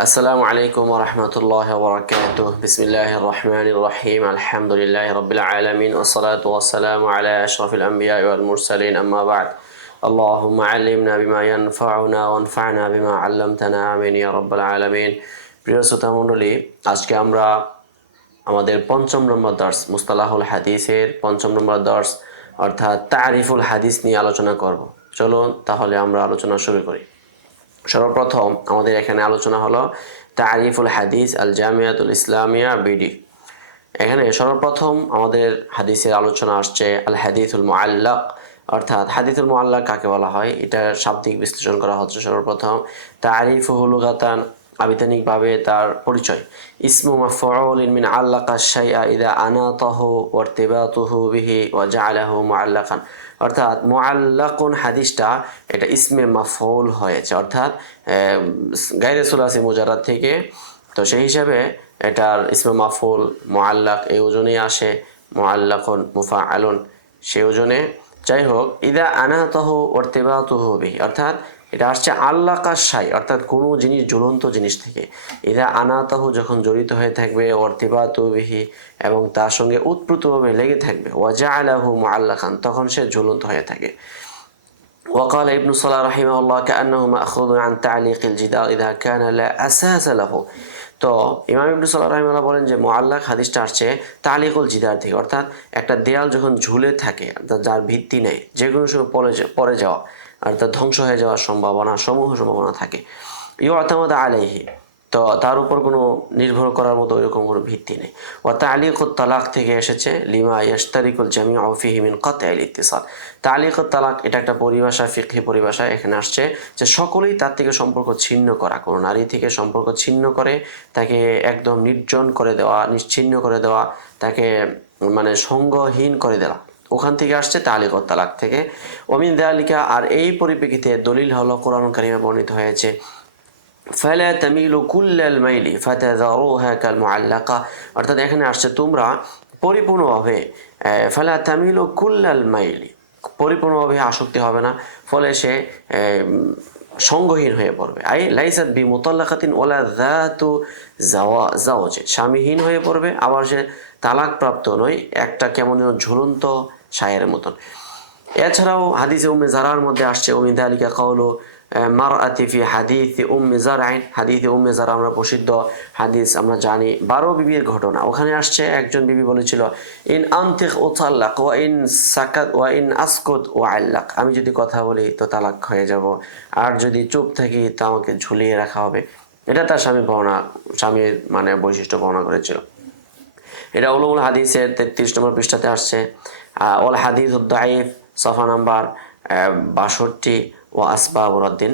السلام عليكم ورحمة الله وبركاته بسم الله الرحمن الرحيم الحمد لله رب العالمين والصلاة والسلام على أشرف الأنبياء والمرسلين أما بعد اللهم علمنا بما ينفعنا وانفعنا بما علمتنا آمين يا رب العالمين প্রিয় শ্রোতা মণ্ডলী আজকে আমরা আমাদের পঞ্চম নম্বর দর্শ মুস্তালাহুল হাদিসের পঞ্চম নম্বর দর্শ অর্থাৎ তারিফুল হাদিস নিয়ে আলোচনা করব চলুন তাহলে আমরা আলোচনা শুরু করি সর্বপ্রথম আমাদের এখানে আলোচনা হলো তারিফুল হাদিস আল জামিয়াতুল ইসলামিয়া বিডি। এখানে সর্বপ্রথম আমাদের হাদিসের আলোচনা আসছে আল হাদিসুল মুআল্লাক, অর্থাৎ হাদিসুল মুআল্লাক কাকে বলা হয়? এটা শাব্দিক বিশ্লেষণ করা হচ্ছে সর্বপ্রথম। তারিফ হুলুগাতান আবিধানিকভাবে তার পরিচয়। ইসমু মাফউলিন মিন আল্লাকা শাইআ ইদা আনাতাহু ওয়ারতিবাতুহু বিহি ওয়া জাআলাহু মুআল্লাকান। অর্থাৎ মোয়াল্লাকুন হাদিসটা এটা ইসমে মাফৌল হয়েছে। অর্থাৎ গাইরেসুলাসি সুলাসি মুজারাত থেকে, তো সেই হিসাবে এটার ইসমে মাফুল মোয়াল্লাক এই ওজনেই আসে মোয়াল্লাকুন মুফা আলুন সেই ওজনে। যাই হোক ইদা আনাতহ ওরতেবাতহ বিহি, অর্থাৎ এটা আসছে আল্লাহ সাই অর্থাৎ কোনো জিনিস জ্বলন্ত জিনিস থেকে এরা আনাতহ যখন জড়িত হয়ে থাকবে অর্তিবাত বিহি এবং তার সঙ্গে উৎপ্রুতভাবে লেগে থাকবে ওয়াজা আলাহু আল্লাহ খান তখন সে জ্বলন্ত হয়ে থাকে وقال ابن صلاح رحمه الله كأنه مأخوذ عن تعليق الجدار إذا كان لا أساس له তো ইমাম ইবনু সাল্লাহ রহিমাল্লাহ বলেন যে মোয়াল্লাক হাদিসটা আসছে তালিকুল জিদার থেকে অর্থাৎ একটা দেয়াল যখন ঝুলে থাকে অর্থাৎ যার ভিত্তি নেই যে কোনো সময় পরে পরে যাওয়া অর্থাৎ ধ্বংস হয়ে যাওয়ার সম্ভাবনা, সমূহ সম্ভাবনা থাকে। ইউ অর্থামদ আলাইহি, তো তার উপর কোনো নির্ভর করার মতো ওইরকম কোনো ভিত্তি নেই। ও তালিকুল তালাক থেকে এসেছে, লিমা ইয়াস্তারিকুল জামি অফিহিমিন কত আল ইতিসাল তালিকুল তালাক, এটা একটা পরিভাষা, ফিকহি পরিভাষা এখানে আসছে যে সকলেই তার থেকে সম্পর্ক ছিন্ন করা, কোনো নারী থেকে সম্পর্ক ছিন্ন করে তাকে একদম নির্জন করে দেওয়া, নিশ্চিন্ন করে দেওয়া, তাকে মানে সঙ্গহীন করে দেওয়া। ওখান থেকে আসছে তালিকত তালাক থেকে। অমিন দেয়ালিকা আর এই পরিপ্রেক্ষিতে দলিল হলো কোরআন কারিমে বর্ণিত হয়েছে, ফালা তামিলু কুল্লাল মাইলি ফাতাযারুহা কাল মুআল্লাকা অর্থাৎ এখানে আসছে তোমরা পরিপূর্ণভাবে ফালা তামিলু কুল্লাল মাইলি। পরিপূর্ণভাবে আসক্তি হবে না, ফলে সে সঙ্গহীন হয়ে পড়বে। আই, লাইসাত বি মুতাল্লাকাতিন ওলা যাতু জাওয়া জাওজে স্বামীহীন হয়ে পড়বে, আবার সে তালাকপ্রাপ্ত নয়। একটা কেমন ঝুলন্ত সায়ের মতন। এছাড়াও হাদিসে উম্মে জারার মধ্যে আসছে উমিদ আলিকা কাউলো মার আতিফি হাদিস উম্মে জারাইন হাদিসে উম্মে জারা আমরা প্রসিদ্ধ হাদিস আমরা জানি। বারো বিবির ঘটনা। ওখানে আসছে, একজন বিবি বলেছিল, ইন আন্তিক ও তাল্লাক ওয়া ইন সাকাত, ওয়া ইন আসকুত ও আল্লাক। আমি যদি কথা বলি তো তালাক হয়ে যাব। আর যদি চুপ থাকি তা আমাকে ঝুলিয়ে রাখা হবে। এটা তার স্বামী বর্ণনা, স্বামীর মানে বৈশিষ্ট্য বর্ণনা করেছিল। এটা উলুমুল হাদিসের তেত্রিশ নম্বর পৃষ্ঠাতে আসছে। ওল হাদিস উদ্দাইফ সফা নাম্বার বাষট্টি, ও আসবাব উদ্দিন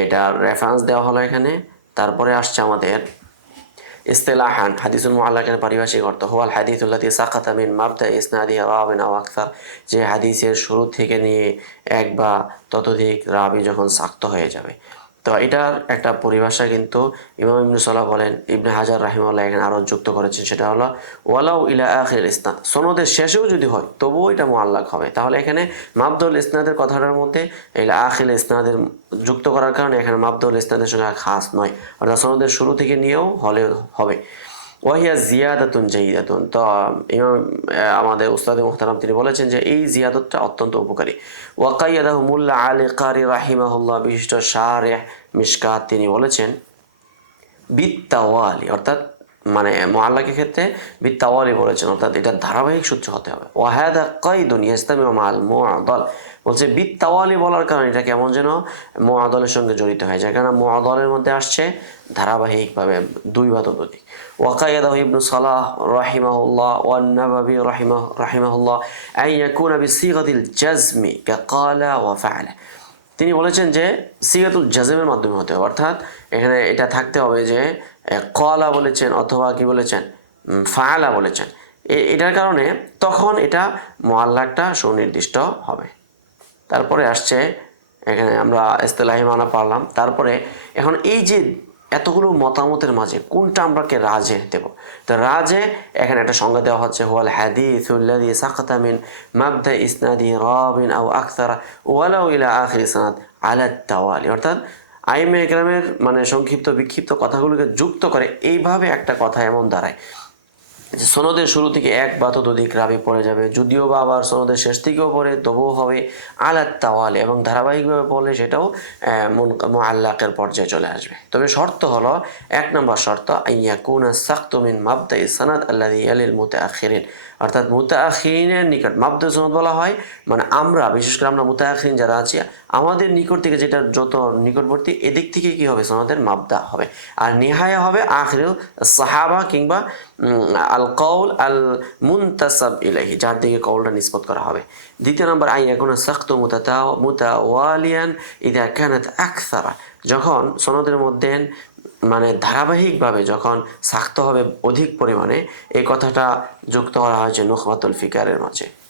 এটার রেফারেন্স দেওয়া হলো এখানে। তারপরে আসছে আমাদের ইস্তেলাহান, হাদিসুল মুআল্লাকের পারিভাষিক অর্থ। হোয়াল হাদিসুল্লাতি সাকাতা মিন মাবদা ইসনাদি রাবিন আও আকসার। যে হাদিসের শুরু থেকে নিয়ে এক বা ততোধিক রাবি যখন সাক্ত হয়ে যাবে। তো এটার একটা পরিভাষা কিন্তু ইমাম ইবনে সাল্লাহ বলেন, ইবনে হাজার রাহিমাল্লাহ এখানে আরও যুক্ত করেছেন, সেটা হলো, ওয়ালাউ ইলা আখির ইসনাদ, সনদের শেষেও যদি হয়, তবুও এটা মোয়াল্লাক হবে। তাহলে এখানে মাবদুল ইসনাদের কথাটার মধ্যে ইলা আখিল ইসনাদের যুক্ত করার কারণে এখানে মাবদুল ইসনাদের সঙ্গে খাস নয়, অর্থাৎ সনদের শুরু থেকে নিয়েও হলে হবে। ওয়াহিয়া জিয়াদাতুন জাহিদাতুন তো, ইমাম আমাদের উস্তাদ মুখতারাম তিনি বলেছেন যে এই জিয়াদতটা অত্যন্ত উপকারী। ওয়াকাইয়াদাহ মুল্লা আলী কারি রাহিমাহুল্লাহ, বিশিষ্ট শাহ মিসকাত তিনি বলেছেন, বিত্তাওয়ালি, অর্থাৎ মানে মোহাল্লাকের ক্ষেত্রে বিত্তাওয়ালি বলেছেন, অর্থাৎ এটা ধারাবাহিক সূত্র হতে হবে। ওয়াহাদা কয়দুন ইসলামী মাল মোয়াদল বলছে, বিত্তাওয়ালি বলার কারণে এটা কেমন যেন মোয়াদলের সঙ্গে জড়িত হয়ে যায়, কেননা মোয়াদলের মধ্যে আসছে ধারাবাহিকভাবে দুই বা ততোধিক। ওয়াকাইদাহ ইবনু সালাহ রাহিমাহুল্লাহ ওয়ান্নাবাবি রাহিমাহ রাহিমাহুল্লাহ আই ইয়াকুনা বিসিগাতিল জাজমি কাকালা ওয়া তিনি বলেছেন যে, সিগাতুল জাজমের মাধ্যমে হতে হবে, অর্থাৎ এখানে এটা থাকতে হবে যে কলা বলেছেন অথবা কি বলেছেন? ফায়ালা বলেছেন। এটার কারণে তখন এটা মোয়াল্লাকটা সুনির্দিষ্ট হবে। তারপরে আসছে, এখানে আমরা ইস্তেলাহি মানা পারলাম। তারপরে এখন এই যে এতগুলো মতামতের মাঝে কোনটা আমরাকে রাজে দেব? তো রাজে এখানে একটা সংজ্ঞা দেওয়া হচ্ছে ওয়াল হাদিস উল্লাদি সাকাতামিন মাবদা ইসনাদি রাবিন আও আখতারা ওয়ালাউ ইলা আখির ইসনাদ আলা তাওয়ালি। অর্থাৎ আইমে একরামের মানে সংক্ষিপ্ত বিক্ষিপ্ত কথাগুলোকে যুক্ত করে এইভাবে একটা কথা এমন দাঁড়ায়। যে সনদের শুরু থেকে এক বা ততোধিক রাবি পড়ে যাবে। যদিও বা আবার সনদের শেষ থেকেও পড়ে, তবুও হবে আলাদ তাওয়ালে এবং ধারাবাহিকভাবে পড়লে সেটাও আল্লাহের পর্যায়ে চলে আসবে। তবে শর্ত হলো, এক নম্বর শর্ত আইয়া কুনা সাক্তমিন মাবদা ইসানাদ আল্লাহ আলিল মুতে আখিরিন অর্থাৎ মুতা আখিনের নিকট মাবদা সনদ বলা হয় মানে আমরা, বিশেষ করে আমরা মুতা আখিন যারা আছি, আমাদের নিকট থেকে যেটা যত নিকটবর্তী, এদিক থেকে কি হবে? সনদের মাবদা হবে। আর নেহায়া হবে আখরেও সাহাবা কিংবা আল কৌল আল মুনতাসাব ইলাহি যার দিকে কৌলটা নিষ্পত করা হবে। দ্বিতীয় নম্বর আই এখন সখ্ত মুতাতা, মুতাওয়ালিয়ান ইদা কানাত আকসারা। যখন সনদের মধ্যে মানে ধারাবাহিকভাবে যখন সাক্ত হবে অধিক পরিমাণে, এই কথাটা যুক্ত করা হয়েছে নুখমাতুল ফিকারের মাঝে।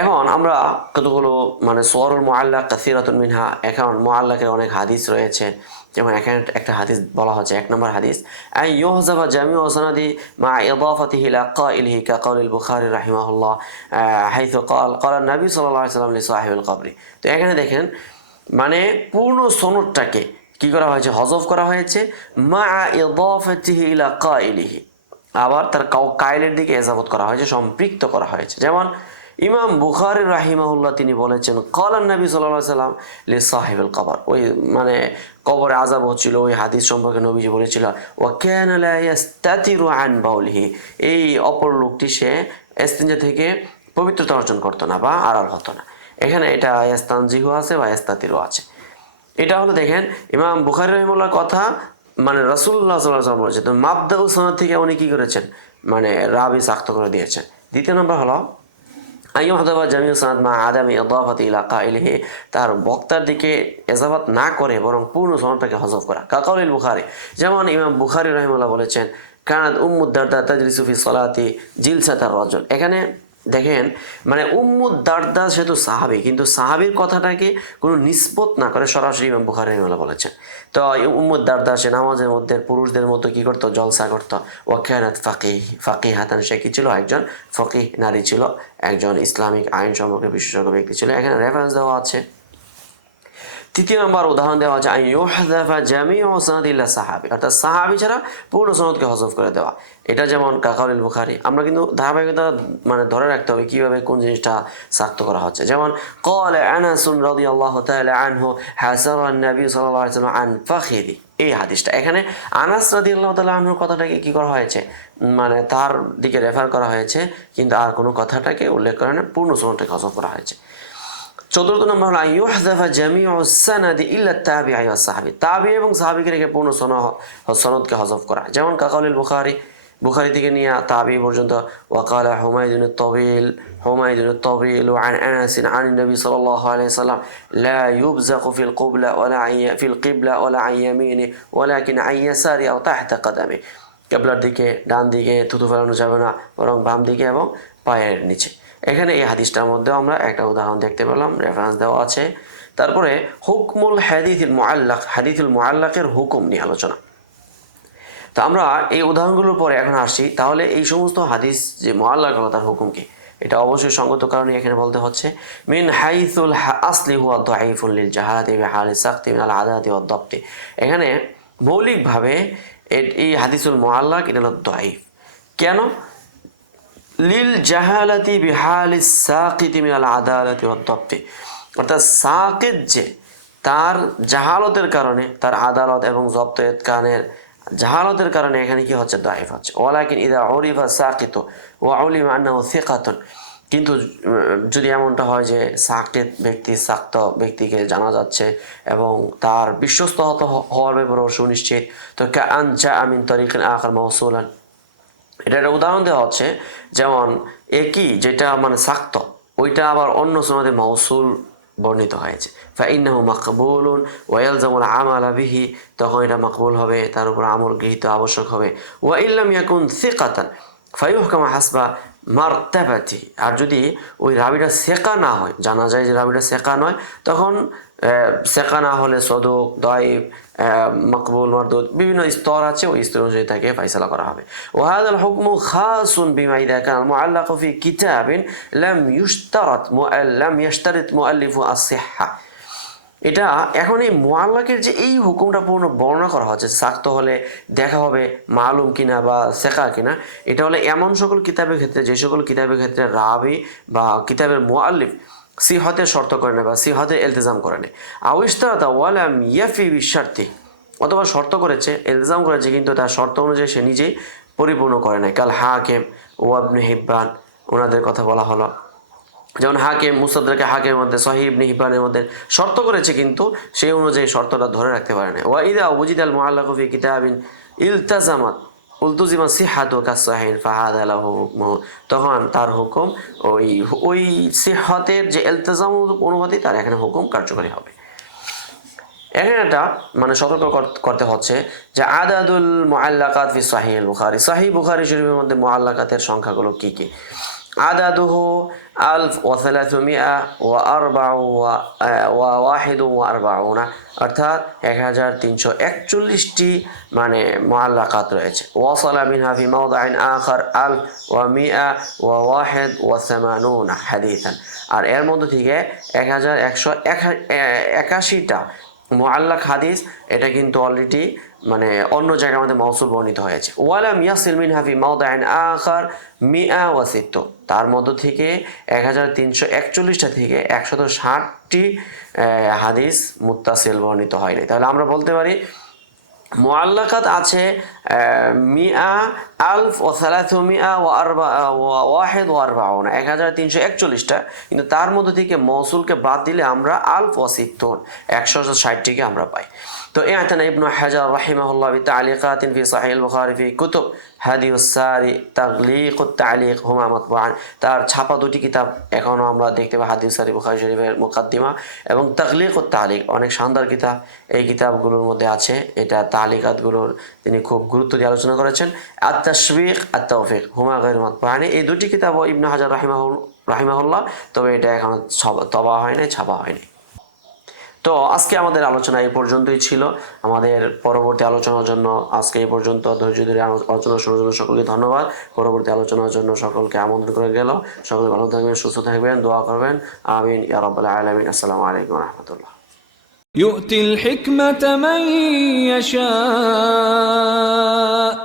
এখন আমরা কতগুলো মানে সোয়ারুল মোয়াল্লা কাসিরাতুল মিনহা, এখন মোয়াল্লাকে অনেক হাদিস রয়েছে, যেমন এখানে একটা হাদিস বলা হচ্ছে এক নম্বর হাদিস আই ইউহজাফা জামি ওসানাদি মা ইদাফাতি হিলা কাইলহি কা কাউলিল বুখারি রাহিমাহুল্লাহ হাইসু কাল, কালা নবী সাল্লাল্লাহু আলাইহি সাল্লাম লি সাহিবুল কবরি তো এখানে দেখেন মানে পূর্ণ সনদটাকে কি করা হয়েছে, হজফ করা হয়েছে মা ইদাফাতিহি ইলা কাইলিহি আবার তার কাইলের দিকে এজাবত করা হয়েছে, সম্পৃক্ত করা হয়েছে, যেমন ইমাম বুখারি রাহিমাহুল্লাহ তিনি বলেছেন, কলান নবী সাল্লাহ সাল্লাম লে সাহেবুল কবর। ওই মানে কবরে আজাব হচ্ছিল, ওই হাদিস সম্পর্কে নবীজি বলেছিল ও কেন আন বাউলিহি। এই অপর লোকটি সে এস্তিনজা থেকে পবিত্রতা অর্জন করতো না বা আড়াল হতো না। এখানে এটা এস্তানজিহু আছে বা এস্তাতিরও আছে। এটা হলো দেখেন, ইমাম বুখারি রহিমুল্লাহ কথা মানে রসুল্লাহ সাল্লাহ বলেছে তো মাবদা উসমাদ থেকে উনি কী করেছেন? মানে রাবি সাক্ত করে দিয়েছেন। দ্বিতীয় নম্বর হলো মা তার বক্তার দিকে এজাবাত না করে বরং পূর্ণ সনদটাকে হজফ করা। কাকাউলিল বুখারি, যেমন ইমাম বুখারি রহিমাল্লাহ বলেছেন কানাদ উম্মুদ্দারদা তাজরিসুফি সলাতি জিলসাতার রজল। এখানে দেখেন মানে উম্মুদ দারদা সে তো সাহাবি, কিন্তু সাহাবির কথাটাকে কোনো নিষ্পত না করে সরাসরি ইমাম বুখারি রহিমাল্লাহ বলেছেন। তো উম্মুদ দারদা, সে নামাজের মধ্যে, পুরুষদের মতো কি করতো? জলসা করতো। ওয়াকিয়ানাত ফাকি ফাকি হাতান সে কি ছিল? একজন ফকি নারী ছিল, একজন ইসলামিক আইন সম্পর্কে বিশেষজ্ঞ ব্যক্তি ছিল। এখানে রেফারেন্স দেওয়া আছে। তৃতীয় নম্বর উদাহরণ দেওয়া আছে আইয়ুহদাফা জামি ও সনাদিল্লা সাহাবি অর্থাৎ সাহাবি ছাড়া পূর্ণ সনদকে হজফ করে দেওয়া। এটা যেমন কাকাউলিল বুখারি, আমরা কিন্তু ধারাবাহিকতা মানে ধরে রাখতে হবে কীভাবে কোন জিনিসটা সাক্ত করা হচ্ছে। যেমন কল আনাসুন রদি আল্লাহ তাআলা আনহু হাসার নবী সাল্লাল্লাহু ওয়াসাল্লাম আন ফাখিদি এই হাদিসটা। এখানে আনাস রাদি আল্লাহ তালা আনহুর কথাটাকে কী করা হয়েছে? মানে তার দিকে রেফার করা হয়েছে, কিন্তু আর কোনো কথাটাকে উল্লেখ করে না, পূর্ণ সনদটাকে হজফ করা হয়েছে। চতুর্থ নম্বর হলো ইউহদাফা জামি ও সানাদি ইল্লা তাবি আই সাহাবি তাবি এবং সাহাবিকে রেখে পূর্ণ সন সনদকে হজফ করা যেমন কাকাউলিল বুখারি বুখারি থেকে নিয়ে তাবি পর্যন্ত ওয়াকালা হুমায়ুদ্দিন তবিল হুমায়ুদ্দিন তবিল وعن أنس عن النبي صلى الله عليه وسلم لا يبزق في القبلة ولا عن في القبلة ولا عن يمينه ولكن عن يساره أو تحت قدمه কেবলার দিকে ডান দিকে থুতু ফেলানো যাবে না বরং বাম দিকে এবং পায়ের নিচে এখানে এই হাদিসটার মধ্যে আমরা একটা উদাহরণ দেখতে পেলাম রেফারেন্স দেওয়া আছে। তারপরে হুকমুল হাদিথুল মোয়াল্লাক হাদিথুল মোয়াল্লাকের হুকুম নিয়ে আলোচনা। তো আমরা এই উদাহরণগুলোর পরে এখন আসছি। তাহলে এই সমস্ত হাদিস যে মোয়াল্লাক হলো তার হুকুম কি? এটা অবশ্যই সঙ্গত কারণে এখানে বলতে হচ্ছে, মিন হাইথুল আসলি হুয়া দাইফুল লিল জাহালাতি হালি সাক্তি মিনাল আদাতি ও দপ্তি এখানে মৌলিকভাবে এই হাদিসুল মোয়াল্লাক এটা হলো দাইফ। কেন? লিল জাহালাতি বিহালি সাকিতি মিনাল আদালতি অদ্দপ্তি অর্থাৎ সাকিদ যে, তার জাহালতের কারণে, তার আদালত এবং জব্তের কানের জাহালতের কারণে এখানে কি হচ্ছে? দাইফ হচ্ছে। ওলাকিন ইদা অরিফা সাকিত ও আউলিম আন্নাহ ফিকাতুন কিন্তু যদি এমনটা হয় যে সাকিত ব্যক্তি, সাক্ত ব্যক্তিকে জানা যাচ্ছে এবং তার বিশ্বস্ত হওয়ার ব্যাপারেও সুনিশ্চিত তো কে আনচা আমিন তরিকিন আখার মহসুলান এটা একটা উদাহরণ দেওয়া হচ্ছে, যেমন একই যেটা মানে সাক্ত, ওইটা আবার অন্য সমাজে মৌসুল বর্ণিত হয়েছে। ফাইন্নাহু মাকবুলুন ওয়াইল যেমন আমালা বিহি, তখন এটা মাকবুল হবে, তার উপর আমল গৃহীত আবশ্যক হবে। ওয়া ইল্লাম ইয়াকুন সিকাতান ফাইহকামা হাসবা মারতাবাতি। আর যদি ওই রাবিটা সেকা না হয়, জানা যায় যে রাবিটা সেকা নয়, তখন সেকা না হলে সদক, দয়েব মকবুল, মারদুদ, বিভিন্ন স্তর আছে, ওই স্তর অনুযায়ী তাকে ফাইসলা করা হবে। ওহাদাল হুকমু খাসুন বিমাই দেখান কান মুআল্লাকু ফি কিতাবিন লাম ইউশতারাত মুআল্লাম ইশতারিত মুআল্লিফু আস-সিহহা। এটা এখন এই মোয়াল্লাকের যে এই হুকুমটা পূর্ণ বর্ণনা করা হচ্ছে, সাক্ত হলে দেখা হবে মালুম কিনা বা শেখা কিনা, এটা হলে এমন সকল কিতাবের ক্ষেত্রে, যে সকল কিতাবের ক্ষেত্রে রাবি বা কিতাবের মোয়াল্লিফ সিহতে শর্ত করে নেয় বা সিহতে এলতেজাম করে নেয়। আউস্তারা ওয়ালাম ইয়াফি বিশ্বার্থী অথবা শর্ত করেছে এলজাম করেছে, কিন্তু তার শর্ত অনুযায়ী সে নিজেই পরিপূর্ণ করে নেয়। কাল হাকেম ওয়াবনে হিব্বান ওনাদের কথা বলা হলো। যেমন হাকিম মুসাদ্দাকে হাকিমের মধ্যে সহিব নিহিবানের মধ্যে শর্ত করেছে, কিন্তু সেই অনুযায়ী শর্তটা ধরে রাখতে পারে না। ওয়া ইদা উজিদ আল মুআল্লাকু ফি কিতাবিন ইলতাজামাত। উলতুজিমা সিহাত কাসাহিন ফাহাদ আলা হুকমুহু। তখন তার হুকুম, ওই ওই সিহাতের যে ইলতাজাম অনুভূতি, তার এখানে হুকুম কার্যকরী হবে। এখানে একটা মানে সতর্ক করতে হচ্ছে যে আদাদুল মুআল্লাকাত ফি সাহিহ বুখারি। সাহি বুখারি শরীফের মধ্যে মুআল্লাকাতের সংখ্যাগুলো কী কি? ওয়া আহ, ওয়া ওয়াহিদু ওয়া আরবাউনা। অর্থাৎ এক হাজার তিনশো একচল্লিশটি মানে মুআল্লাকাত রয়েছে। ওয়াসালা মিনহা ফি মাওদাইন আখার আলফ ওয়া মিয়া ওয়া ওয়াহিদ ওয়া আর এর মধ্যে থেকে এক হাজার একশো একাশিটা মুআল্লাক হাদিস এটা কিন্তু অলরেডি মানে অন্য জায়গার মধ্যে মৌসুল বর্ণিত হয়েছে। ওয়ালাম ইয়াসিল মিন হাফি মাউদাইন আখার মিয়া ওয়াসিত্ত। তার মধ্য থেকে এক হাজার তিনশো একচল্লিশটা থেকে একশত ষাটটি হাদিস মুত্তাসিল বর্ণিত হয়নি। তাহলে আমরা বলতে পারি মোয়াল্লাকাত আছে মিয়া আলফ ও সালাথু মিয়া ও আরবা ওয়াহেদ ও আরবাউন, এক হাজার তিনশো একচল্লিশটা। কিন্তু তার মধ্যে থেকে মৌসুলকে বাদ দিলে আমরা আলফ ও সিত্তন, একশো ষাটটিকে আমরা পাই। তো এ আছেন ইবনু হাজার রাহিমাহুল্লাহ বিতা আলী কাতিন ফি সাহিল বুখারি কুতুব। হাদিউসারি তাগলিক তালিক হুমা মতবাহান তার ছাপা দুটি কিতাব এখনও আমরা দেখতে পাই হাদিউসারি বুখারি শরীফের মুকাদ্দিমা এবং তাগলিক ও তালিক। অনেক শানদার কিতাব। এই কিতাবগুলোর মধ্যে আছে, এটা তালিকাতগুলোর তিনি খুব গুরুত্ব দিয়ে আলোচনা করেছেন। আত তশবিক আত তৌফিক হুমা গহির মতবাহানি এই দুটি কিতাব ইবনা হাজার রাহিমাহুল, রাহিমাহুল্লাহ, তবে এটা এখনও তবা হয়নি ছাপা হয়নি তো আজকে আমাদের আলোচনা এই পর্যন্তই ছিল আমাদের পরবর্তী আলোচনার জন্য আজকে এই পর্যন্ত ধৈর্য ধরে আলো- আলোচনা শোনার জন্য সকলকে ধন্যবাদ পরবর্তী আলোচনার জন্য সকলকে আমন্ত্রণ করে গেল সকলে ভালো থাকবেন সুস্থ থাকবেন দোয়া করবেন আমিন ইয়া রাব্বাল আলামিন আসসালামু আলাইকুম ওয়া রাহমাতুল্লাহ يؤتي الحكمة من يشاء